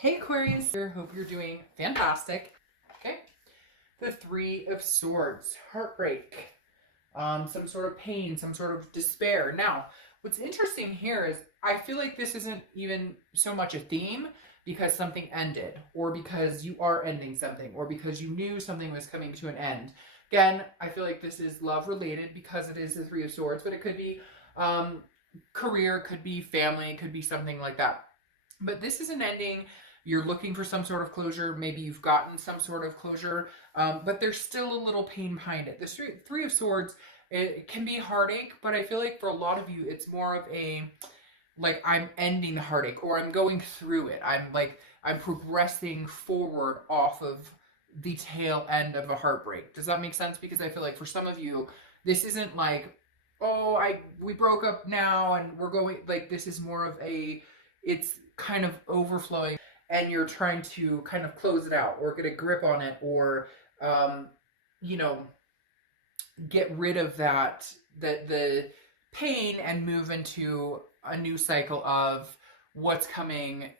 Hey Aquarius, I hope you're doing fantastic. Okay, the Three of Swords, heartbreak, some sort of pain, some sort of despair. Now, what's interesting here is I feel like this isn't even so much a theme because something ended, or because you are ending something, or because you knew something was coming to an end. Again, I feel like this is love related because it is the Three of Swords, but it could be career, could be family, could be something like that. But this is an ending. You're looking for some sort of closure. Maybe you've gotten some sort of closure, but there's still a little pain behind it. The Three of Swords, it can be heartache, but I feel like for a lot of you, it's more of a, like, I'm ending the heartache, or I'm going through it. I'm progressing forward off of the tail end of a heartbreak. Does that make sense? Because I feel like for some of you, this isn't like, oh, we broke up now and we're going, like, this is more of a, it's kind of overflowing and you're trying to kind of close it out or get a grip on it, or you know, get rid of the pain and move into a new cycle of what's coming.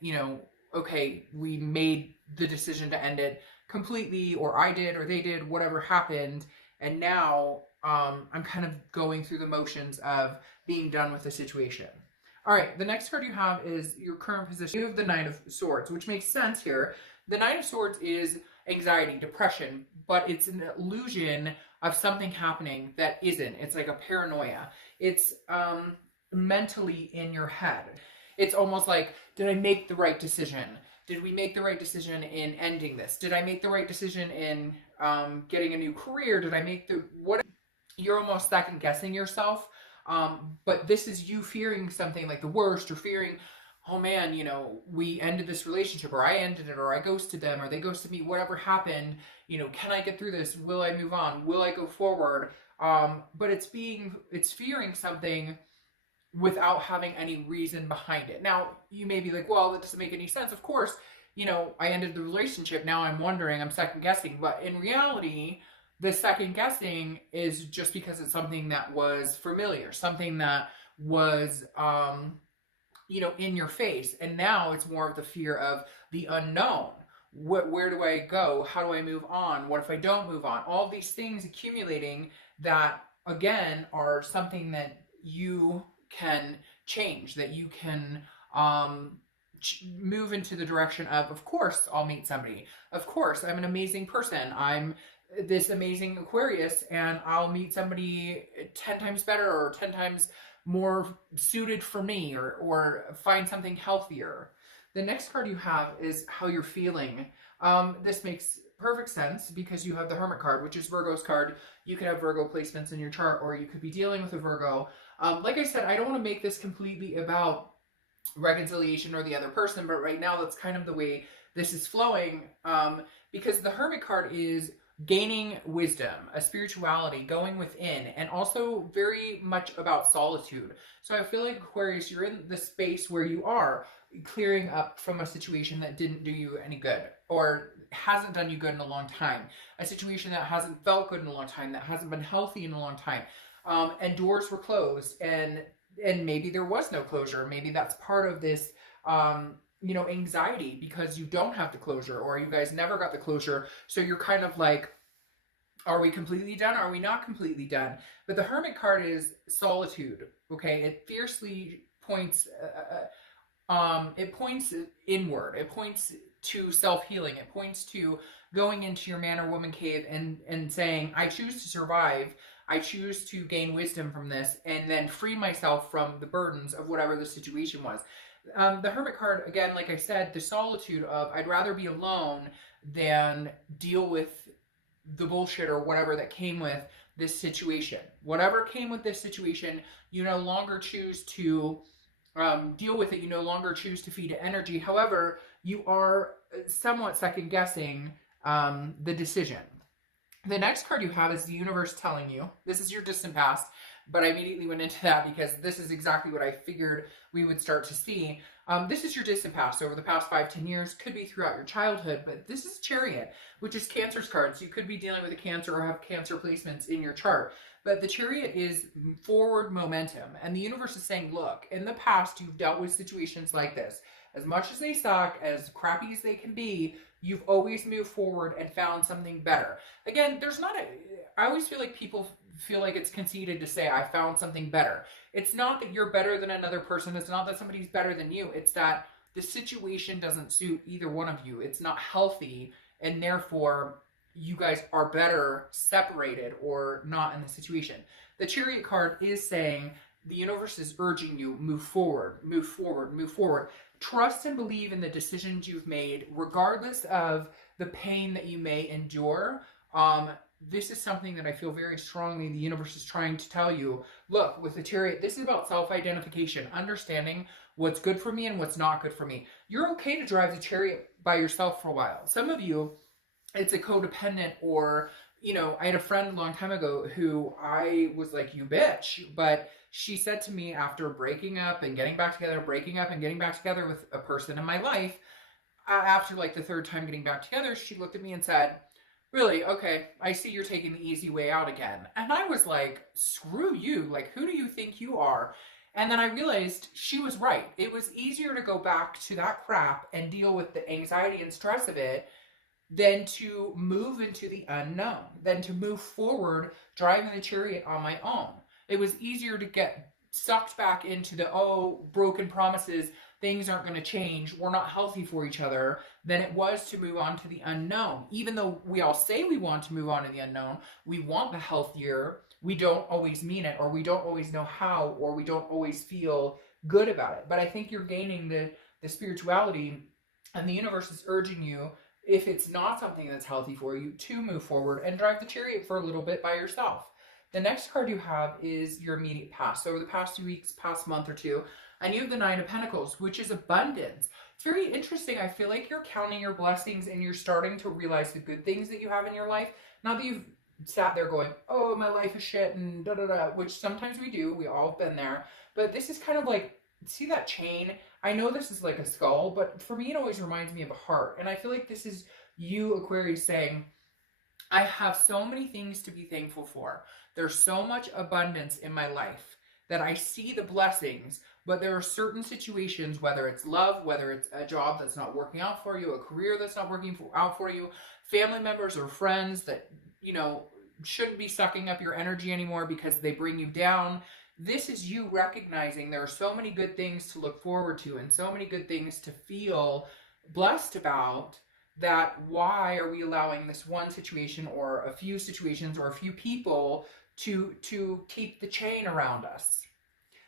Okay, we made the decision to end it completely, or I did, or they did, whatever happened, and now I'm kind of going through the motions of being done with the situation. All right, the next card you have is your current position. You have the Nine of Swords, which makes sense here. The Nine of Swords is anxiety, depression, but it's an illusion of something happening that isn't. It's like a paranoia. It's mentally in your head. It's almost like, did I make the right decision? Did we make the right decision in ending this? Did I make the right decision in getting a new career? Did I make the, what? You're almost second guessing yourself. But this is you fearing something like the worst, or fearing, oh man, we ended this relationship, or I ended it, or I ghosted them, or they ghosted me, whatever happened, can I get through this? Will I move on? Will I go forward? But it's fearing something without having any reason behind it. Now, you may be like, well, that doesn't make any sense. Of course, I ended the relationship. Now I'm wondering, I'm second guessing. But in reality, the second guessing is just because it's something that was familiar, something that was, in your face. And now it's more of the fear of the unknown. Where do I go? How do I move on? What if I don't move on? All these things accumulating that, again, are something that you can change, that you can move into the direction of course, I'll meet somebody. Of course, I'm an amazing person. I'm this amazing Aquarius, and I'll meet somebody 10 times better, or 10 times more suited for me, or find something healthier. The next card you have is how you're feeling. This makes perfect sense because you have the Hermit card, which is Virgo's card. You could have Virgo placements in your chart, or you could be dealing with a Virgo. Like I said, I don't want to make this completely about reconciliation or the other person, but right now that's kind of the way this is flowing, because the Hermit card is gaining wisdom, a spirituality, going within, and also very much about solitude. So I feel like, Aquarius, you're in the space where you are clearing up from a situation that didn't do you any good, or hasn't done you good in a long time, a situation that hasn't felt good in a long time, that hasn't been healthy in a long time, and doors were closed, and maybe there was no closure. Maybe that's part of this anxiety because you don't have the closure, or you guys never got the closure. So you're kind of like, are we completely done? Are we not completely done? But the Hermit card is solitude. Okay. It fiercely points, it points inward. It points to self-healing. It points to going into your man or woman cave and saying, I choose to survive. I choose to gain wisdom from this, and then free myself from the burdens of whatever the situation was. The Hermit card, again, like I said, the solitude of, I'd rather be alone than deal with the bullshit or whatever that came with this situation. Whatever came with this situation, you no longer choose to deal with it. You no longer choose to feed it energy. However, you are somewhat second guessing the decision. The next card you have is the universe telling you. This is your distant past, but I immediately went into that because this is exactly what I figured we would start to see. This is your distant past over the past 5-10 years. Could be throughout your childhood, but this is Chariot, which is Cancer's card. So you could be dealing with a Cancer or have Cancer placements in your chart. But the Chariot is forward momentum, and the universe is saying, look, in the past you've dealt with situations like this. as much as they suck, as crappy as they can be, you've always moved forward and found something better. Again, I always feel like people feel like it's conceited to say, I found something better. It's not that you're better than another person. It's not that somebody's better than you. It's that the situation doesn't suit either one of you. It's not healthy, and therefore you guys are better separated or not in the situation. The Chariot card is saying the universe is urging you, move forward, move forward, move forward. Trust and believe in the decisions you've made, regardless of the pain that you may endure. This is something that I feel very strongly the universe is trying to tell you. Look, with the Chariot, this is about self-identification, understanding what's good for me and what's not good for me. You're okay to drive the Chariot by yourself for a while. Some of you, it's a codependent, or, you know, I had a friend a long time ago who I was like, you bitch. But she said to me after breaking up and getting back together, breaking up and getting back together with a person in my life, after like the third time getting back together, she looked at me and said, really? Okay, I see you're taking the easy way out again. And I was like, screw you. Like, who do you think you are? And then I realized she was right. It was easier to go back to that crap and deal with the anxiety and stress of it than to move into the unknown, than to move forward driving the Chariot on my own. It was easier to get sucked back into the, oh, broken promises, things aren't going to change, we're not healthy for each other, than it was to move on to the unknown. Even though we all say we want to move on to the unknown, we want the healthier, we don't always mean it, or we don't always know how, or we don't always feel good about it. But I think you're gaining the spirituality, and the universe is urging you, if it's not something that's healthy for you, to move forward and drive the Chariot for a little bit by yourself. The next card you have is your immediate past. So over the past 2 weeks, past month or two, and you have the Nine of Pentacles, which is abundance. It's very interesting. I feel like you're counting your blessings and you're starting to realize the good things that you have in your life. Not that you've sat there going, oh, my life is shit and da-da-da, which sometimes we do. We all have been there. But this is kind of like, see that chain? I know this is like a skull, but for me, it always reminds me of a heart. And I feel like this is you, Aquarius, saying, I have so many things to be thankful for. There's so much abundance in my life that I see the blessings, but there are certain situations, whether it's love, whether it's a job that's not working out for you, a career that's not working out for you, family members or friends that, you know, shouldn't be sucking up your energy anymore because they bring you down. This is you recognizing there are so many good things to look forward to and so many good things to feel blessed about, that why are we allowing this one situation or a few situations or a few people to keep the chain around us.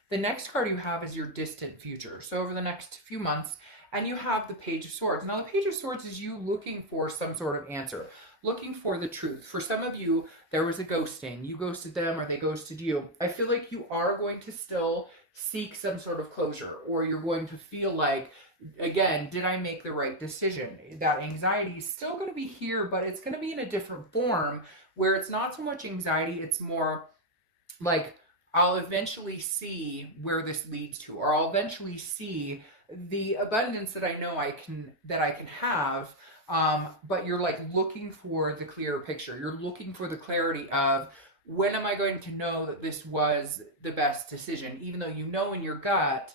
The next card you have is your distant future. So over the next few months, and you have the Page of Swords. Now the Page of Swords is you looking for some sort of answer, looking for the truth. For some of you, there was a ghosting. You ghosted them or they ghosted you. I feel like you are going to still seek some sort of closure, or you're going to feel like, again, did I make the right decision? That anxiety is still going to be here, but it's going to be in a different form where it's not so much anxiety. It's more like, I'll eventually see where this leads to, or I'll eventually see the abundance that I know I can have. But you're like looking for the clearer picture. You're looking for the clarity of, when am I going to know that this was the best decision? Even though you know in your gut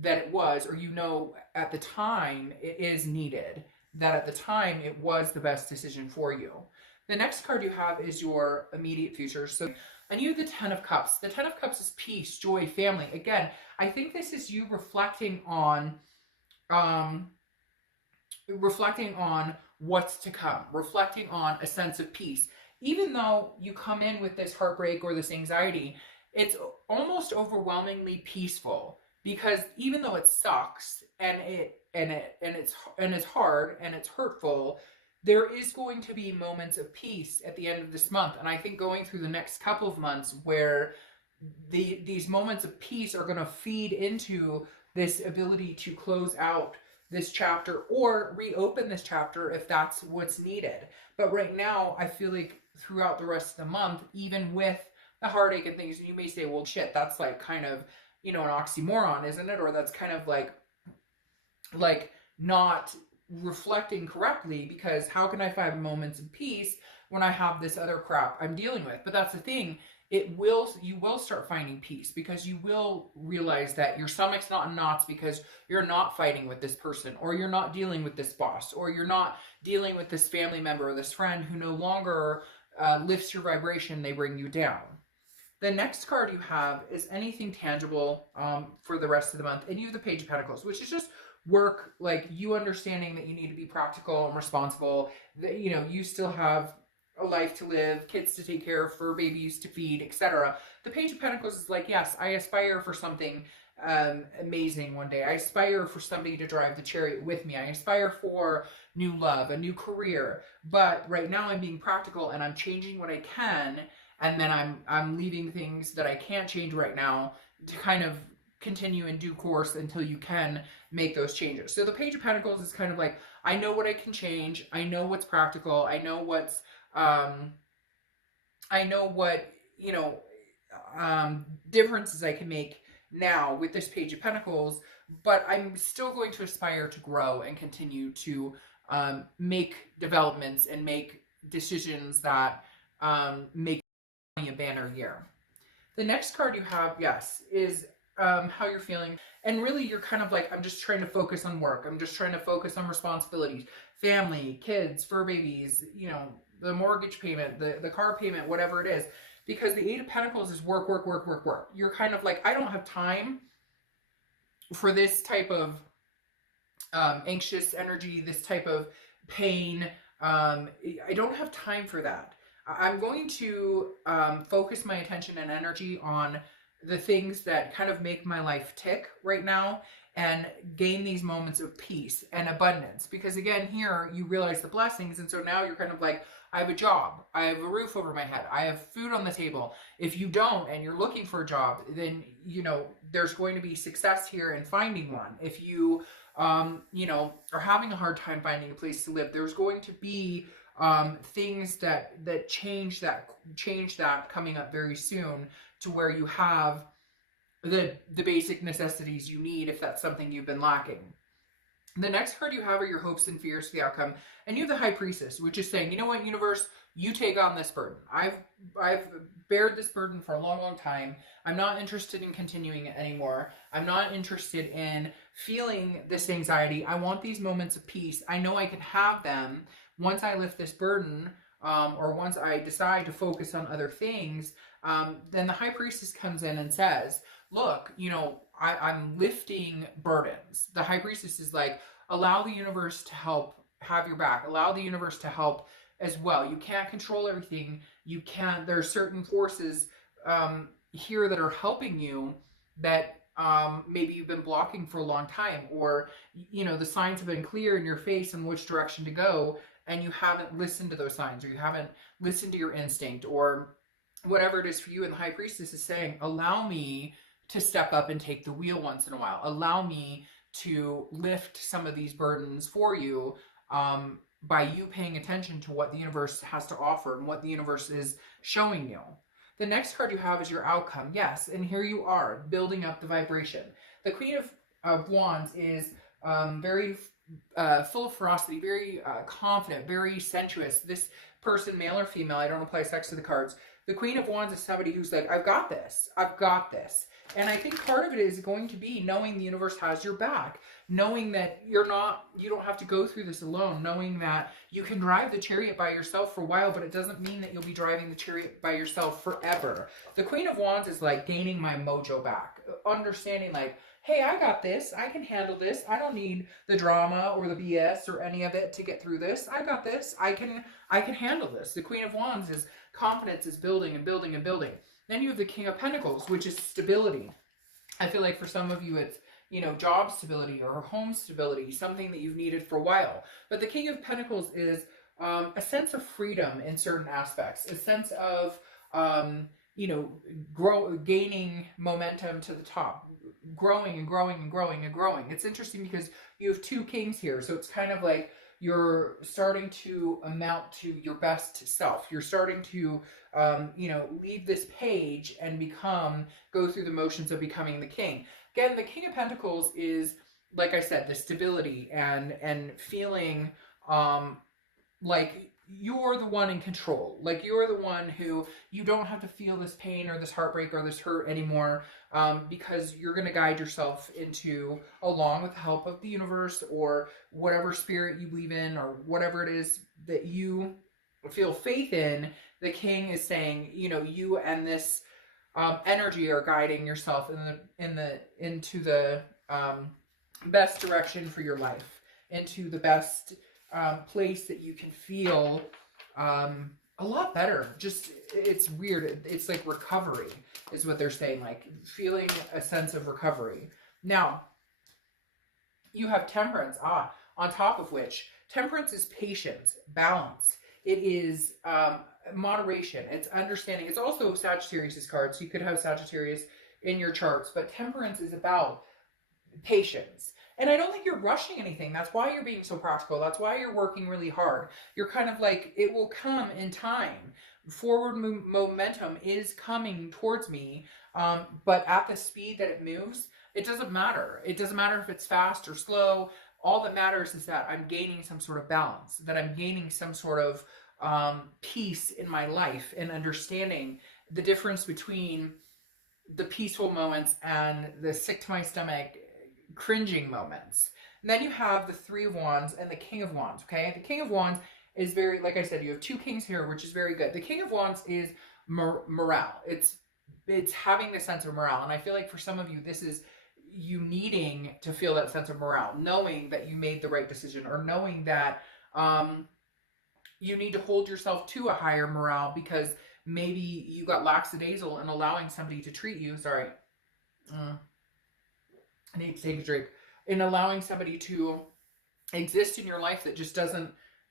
that it was, or you know at the time it is needed, that at the time it was the best decision for you. The next card you have is your immediate future. So, and you have the Ten of Cups. The Ten of Cups is peace, joy, family. Again, I think this is you reflecting on what's to come, reflecting on a sense of peace. Even though you come in with this heartbreak or this anxiety, it's almost overwhelmingly peaceful, because even though it sucks and it's hard and it's hurtful, there is going to be moments of peace at the end of this month. And I think going through the next couple of months where these moments of peace are going to feed into this ability to close out this chapter or reopen this chapter if that's what's needed. But right now, I feel like throughout the rest of the month, even with the heartache and things, you may say, well, shit, that's like kind of, you know, an oxymoron, isn't it? Or that's kind of like not reflecting correctly, because how can I find moments of peace when I have this other crap I'm dealing with? But that's the thing, you will start finding peace, because you will realize that your stomach's not in knots because you're not fighting with this person, or you're not dealing with this boss, or you're not dealing with this family member or this friend who no longer lifts your vibration. They bring you down. The next card you have is anything tangible for the rest of the month. And you have the Page of Pentacles, which is just work, like you understanding that you need to be practical and responsible, that, you know, you still have a life to live, kids to take care of, fur babies to feed, etc. The Page of Pentacles is like, yes, I aspire for something amazing one day. I aspire for somebody to drive the chariot with me. I aspire for new love, a new career. But right now I'm being practical and I'm changing what I can, and then I'm leaving things that I can't change right now to kind of continue in due course until you can make those changes. So the Page of Pentacles is kind of like, I know what I can change. I know what's practical. I know what's I know what, you know, differences I can make now with this Page of Pentacles, but I'm still going to aspire to grow and continue to make developments and make decisions that make a banner year. The next card you have, yes, is how you're feeling. And really, you're kind of like, I'm just trying to focus on work. I'm just trying to focus on responsibilities, family, kids, fur babies, you know, the mortgage payment, the car payment, whatever it is. Because the Eight of Pentacles is work, work, work, work, work. You're kind of like, I don't have time for this type of anxious energy, this type of pain. I don't have time for that. I'm going to focus my attention and energy on the things that kind of make my life tick right now, and gain these moments of peace and abundance. Because again, here you realize the blessings, and so now you're kind of like, I have a job, I have a roof over my head, I have food on the table. If you don't and you're looking for a job, then, you know, there's going to be success here in finding one. If you you know, are having a hard time finding a place to live, there's going to be things that change that coming up very soon, to where you have the basic necessities you need, if that's something you've been lacking. The next card you have are your hopes and fears for the outcome. And you have the High Priestess, which is saying, you know what, universe, you take on this burden. I've bared this burden for a long, long time. I'm not interested in continuing it anymore. I'm not interested in feeling this anxiety. I want these moments of peace. I know I can have them once I lift this burden, or once I decide to focus on other things. Then the High Priestess comes in and says, look, you know, I'm lifting burdens. The High Priestess is like, allow the universe to help have your back. Allow the universe to help as well. You can't control everything. You can't, there are certain forces here that are helping you that maybe you've been blocking for a long time, or, you know, the signs have been clear in your face on which direction to go, and you haven't listened to those signs, or you haven't listened to your instinct, or whatever it is for you. And the High Priestess is saying, allow me to step up and take the wheel once in a while. Allow me to lift some of these burdens for you, by you paying attention to what the universe has to offer and what the universe is showing you. The next card you have is your outcome. Yes, and here you are, building up the vibration. The Queen of Wands is very full of ferocity, very confident, very sensuous. This person, male or female, I don't apply sex to the cards. The Queen of Wands is somebody who's like, I've got this. I've got this. And I think part of it is going to be knowing the universe has your back, knowing that you don't have to go through this alone, knowing that you can drive the chariot by yourself for a while, but it doesn't mean that you'll be driving the chariot by yourself forever. The Queen of Wands is like gaining my mojo back, understanding like, hey, I got this. I can handle this. I don't need the drama or the BS or any of it to get through this. I got this. I can handle this. The Queen of Wands is confidence, is building and building and building. Then you have the King of Pentacles, which is stability. I feel like for some of you, it's, you know, job stability or home stability, something that you've needed for a while. But the King of Pentacles is a sense of freedom in certain aspects, a sense of, you know, gaining momentum to the top, growing and growing and growing and growing. It's interesting because you have two kings here. So it's kind of like you're starting to amount to your best self. You're starting to, you know, leave this page and go through the motions of becoming the king. Again, the King of Pentacles is, like I said, the stability and feeling like you're the one in control. Like, you're the one who, you don't have to feel this pain or this heartbreak or this hurt anymore, because you're going to guide yourself into, along with the help of the universe or whatever spirit you believe in or whatever it is that you feel faith in. The king is saying, you know, you and this energy are guiding yourself into the best direction for your life, into the best place that you can feel a lot better. Just, it's weird. It's like recovery is what they're saying, like feeling a sense of recovery. Now, you have temperance, on top of which temperance is patience, balance. It is moderation. It's understanding. It's also Sagittarius's card, so you could have Sagittarius in your charts, but temperance is about patience. And I don't think you're rushing anything. That's why you're being so practical. That's why you're working really hard. You're kind of like, it will come in time. Forward momentum is coming towards me, but at the speed that it moves, it doesn't matter. It doesn't matter if it's fast or slow. All that matters is that I'm gaining some sort of balance, that I'm gaining some sort of peace in my life, and understanding the difference between the peaceful moments and the sick to my stomach cringing moments. And then you have the Three of Wands and the King of Wands, okay? The King of Wands is very, like I said, you have two kings here, which is very good. The King of Wands is morale. It's having the sense of morale. And I feel like for some of you, this is you needing to feel that sense of morale, knowing that you made the right decision, or knowing that you need to hold yourself to a higher morale because maybe you got lackadaisical in allowing somebody to treat you. Sorry. I need to take a drink. In allowing somebody to exist in your life that just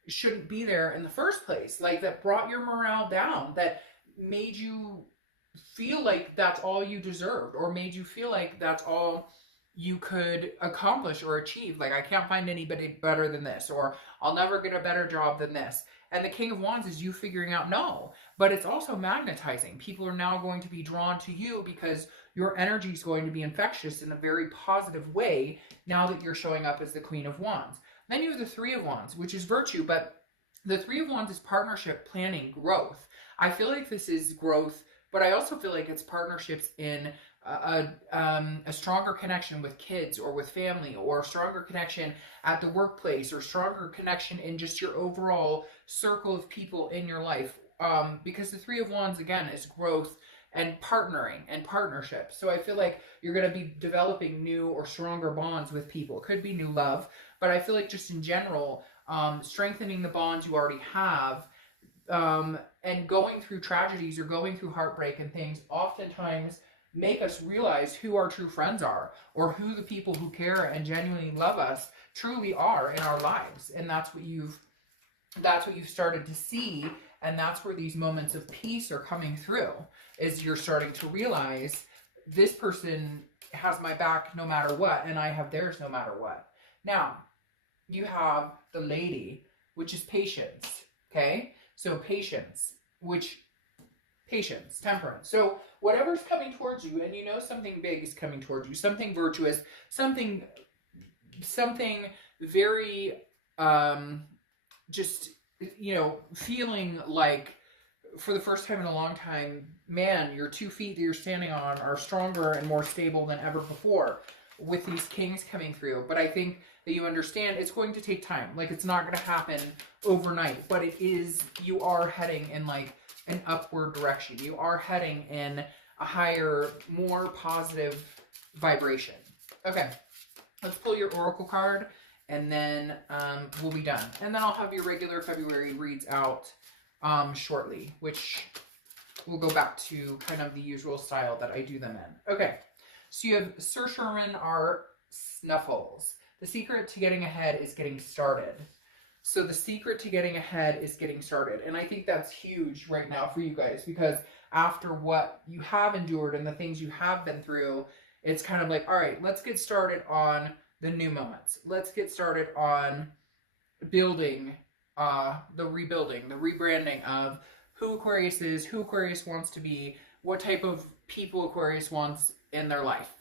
shouldn't be there in the first place. Like, that brought your morale down, that made you feel like that's all you deserved, or made you feel like that's all you could accomplish or achieve. Like, I can't find anybody better than this, or I'll never get a better job than this. And the King of Wands is you figuring out, no, but it's also magnetizing. People are now going to be drawn to you because your energy is going to be infectious in a very positive way now that you're showing up as the Queen of Wands. Then you have the Three of Wands, which is virtue, but the Three of Wands is partnership, planning, growth. I feel like this is growth, but I also feel like it's partnerships in a stronger connection with kids or with family, or a stronger connection at the workplace, or stronger connection in just your overall circle of people in your life. Because the Three of Wands, again, is growth and partnering and partnership. So I feel like you're going to be developing new or stronger bonds with people. It could be new love, but I feel like just in general, strengthening the bonds you already have, and going through tragedies or going through heartbreak and things oftentimes make us realize who our true friends are, or who the people who care and genuinely love us truly are in our lives. And that's what you've started to see. And that's where these moments of peace are coming through, is you're starting to realize this person has my back no matter what, and I have theirs no matter what. Now, you have the Lady, which is patience, okay? So patience, temperance. So whatever's coming towards you, and you know something big is coming towards you, something virtuous, something very, just, you know, feeling like for the first time in a long time, man, your 2 feet that you're standing on are stronger and more stable than ever before with these kings coming through. But I think that you understand it's going to take time. Like, it's not going to happen overnight, but you are heading in like an upward direction. You are heading in a higher, more positive vibration. Okay, let's pull your oracle card, and then we'll be done. And then I'll have your regular February reads out shortly, which we'll go back to kind of the usual style that I do them in. Okay, so you have Sir Sherman R. Snuffles. The secret to getting ahead is getting started. So the secret to getting ahead is getting started. And I think that's huge right now for you guys, because after what you have endured and the things you have been through, it's kind of like, all right, let's get started on the new moments. Let's get started on building, the rebuilding, the rebranding of who Aquarius is, who Aquarius wants to be, what type of people Aquarius wants in their life.